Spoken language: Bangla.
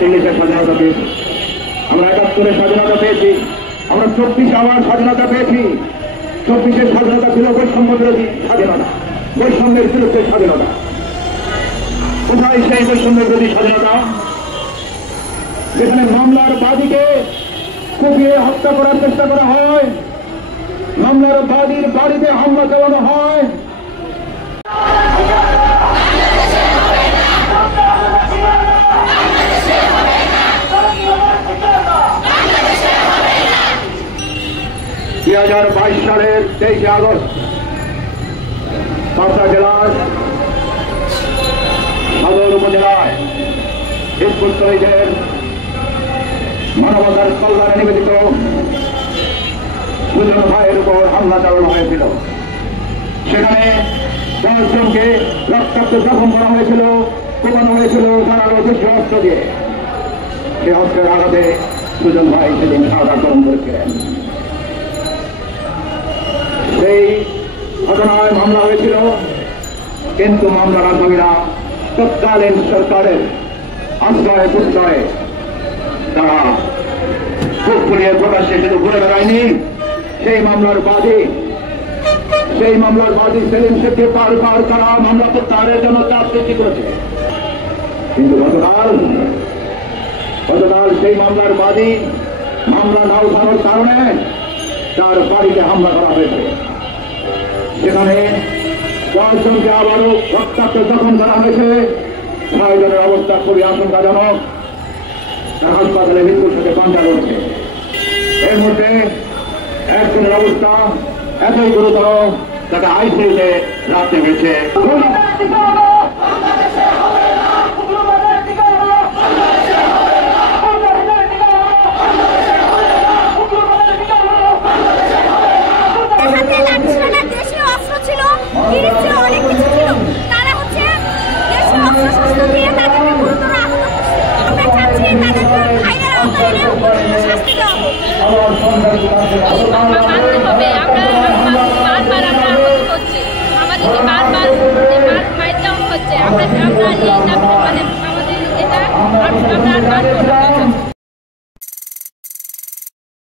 47-এর স্বাধীনতা পেয়েছি, আমরা 71-এর স্বাধীনতা পেয়েছি, আমরা 24 আবার স্বাধীনতা পেয়েছি। 24-এর স্বাধীনতা ছিল বৈষম্য বিরোধী স্বাধীনতা, বৈষম্যের বিরুদ্ধে স্বাধীনতা। কোথায় সেই বৈষম্য বিরোধী স্বাধীনতা? যেখানে মামলার বাদীকে কুপিয়ে হত্যা করার চেষ্টা করা হয়, মামলার বাদীর বাড়িতে হামলা চালানো হয়। সালের 23 আগস্ট পাবনা জেলার সদর উপজেলায় হিজবুত তওহীদের মানবতার কল্যাণে নিবেদিত সুজন ভাইয়ের উপর হামলা চালানো হয়েছিল। সেখানে 10 জনকে রক্তাক্ত জখম করা হয়েছিল, কোপানো হয়েছিল ধারালো দেশীয় অস্ত্র দিয়ে। সে অস্ত্রের আঘাতে সুজন ভাই সেদিন শাহাদাত বরণ করেছিলেন। সেই ঘটনায় মামলা হয়েছিল, কিন্তু মামলার আসামিরা তৎকালীন সরকারের আশ্রয় প্রশ্রয়ে তারা চোখ খুলিয়ে প্রকাশ্যে শুধু ঘুরে বেড়ায়নি। সেই মামলার বাদী সেলিম শেখকে বারবার তারা মামলা প্রত্যাহারের জন্য চাপ সৃষ্টি করেছে। কিন্তু গতকাল সেই মামলার বাদী মামলা না উঠানোর কারণে তার বাড়িতে হামলা করা হয়েছে। সেখানে 10 জনকে আবারও রক্তাক্ত জখম করা হয়েছে। 6 জনের অবস্থা খুবই আশঙ্কাজনক, তার হাসপাতালে মৃত্যুর সাথে পাঞ্জা রয়েছে। এর মধ্যে একজনের অবস্থা এতই গুরুতর, তাকে আইসিইউতে রাখতে হয়েছে।